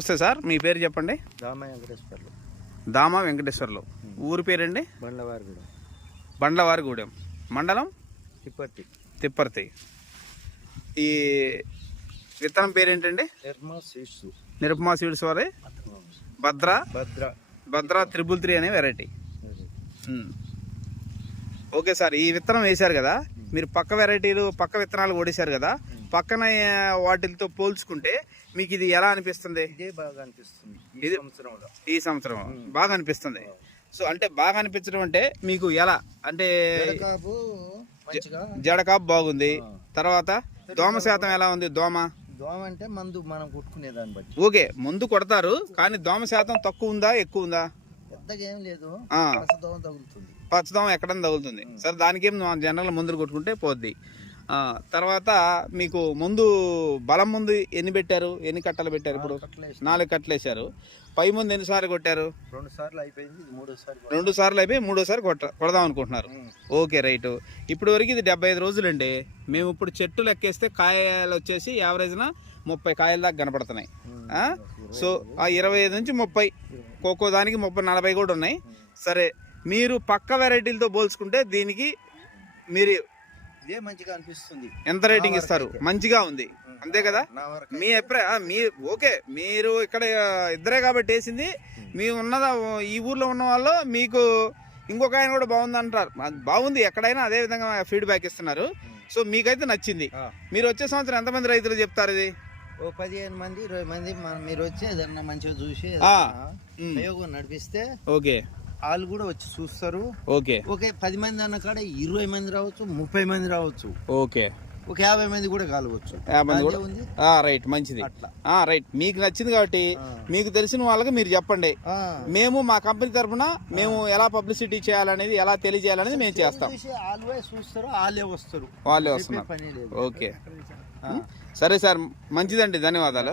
నమస్తే సార్, మీ పేరు చెప్పండి. దామ వెంకటేశ్వర్లు. ఊరి పేరండి? బండ్లవారిగూడెం. మండలం తిప్పర్తి. ఈ విత్తనం పేరేంటండి? నిర్మా సీడ్స్ వారి భద్ర 333 అనే వెరైటీ. ఓకే సార్, ఈ విత్తనం వేశారు కదా, మీరు పక్క విత్తనాలు ఓడేశారు కదా, పక్కన వాటితో పోల్చుకుంటే మీకు ఇది ఎలా అనిపిస్తుంది? ఈ సంవత్సరం బాగా అనిపిస్తుంది. సో అంటే బాగా అనిపించడం అంటే మీకు ఎలా అంటే జడకాపు బాగుంది. తర్వాత దోమ శాతం ఎలా ఉంది? దోమ అంటే మందు మనం కొట్టుకునే దాన్ని బట్టి. ఓకే, మందు కొడతారు కానీ దోమ శాతం తక్కువ ఉందా ఎక్కువ ఉందా? పెద్దగా ఏం లేదు, తగులుతుంది. పచ్చదోమ ఎక్కడన్నా తగులుతుంది. సరే, దానికేం జనరల్ మందులు కొట్టుకుంటే పోద్ది. తర్వాత మీకు ముందు బలం ముందు ఎన్ని పెట్టారు? ఎన్ని కట్టలు పెట్టారు? ఇప్పుడు 4 కట్టలు వేశారు. పై ముందు ఎన్నిసార్లు కొట్టారు? 2 సార్లు అయిపోయింది. 2 సార్లు అయిపోయి 3ఓసారి కొడదాం అనుకుంటున్నారు. Okay right. ఇప్పుడు వరకు ఇది 75 రోజులండి. మేము ఇప్పుడు చెట్టు లెక్కేస్తే కాయలు వచ్చేసి యావరేజ్న 30 కాయల దాకా కనపడుతున్నాయి. సో ఆ 25 నుంచి 30, ఒక్కో దానికి 30-40 కూడా ఉన్నాయి. సరే, మీరు పక్క వెరైటీలతో పోల్చుకుంటే దీనికి మీరు మంచిగా అనిపిస్తుంది. ఎంత రేటింగ్ ఇస్తారు? మంచిగా ఉంది, అంతే కదా? మీ అభిప్రాయం. ఓకే, మీరు ఇక్కడ ఇద్దరే కాబట్టి వేసింది. మీ ఈ ఊర్లో ఉన్న వాళ్ళు మీకు ఇంకొక ఆయన కూడా బాగుంది అంటారు. బాగుంది, ఎక్కడైనా అదే విధంగా ఫీడ్బ్యాక్ ఇస్తున్నారు. సో మీకైతే నచ్చింది. మీరు వచ్చే సంవత్సరం ఎంతమంది రైతులు చెప్తారు ఇది? 15 మంది 20 మంది మీరు వచ్చి ఏదన్నా మంచిగా చూసి నడిపిస్తే ఓకే, వాళ్ళు కూడా వచ్చి చూస్తారు. ఓకే, 10 మంది అన్న కాడ 20 మంది రావచ్చు, 30 మంది రావచ్చు. ఓకే, 50 మంది కూడా కాలవచ్చు. రైట్, మంచిది. రైట్, మీకు నచ్చింది కాబట్టి మీకు తెలిసిన వాళ్ళకి మీరు చెప్పండి. మేము మా కంపెనీ తరఫున మేము ఎలా పబ్లిసిటీ చేయాలనేది, ఎలా తెలియజేయాలనేది మేము చేస్తాం. వాళ్ళే వస్తారు. ఓకే, సరే సార్, మంచిదండి, ధన్యవాదాలు.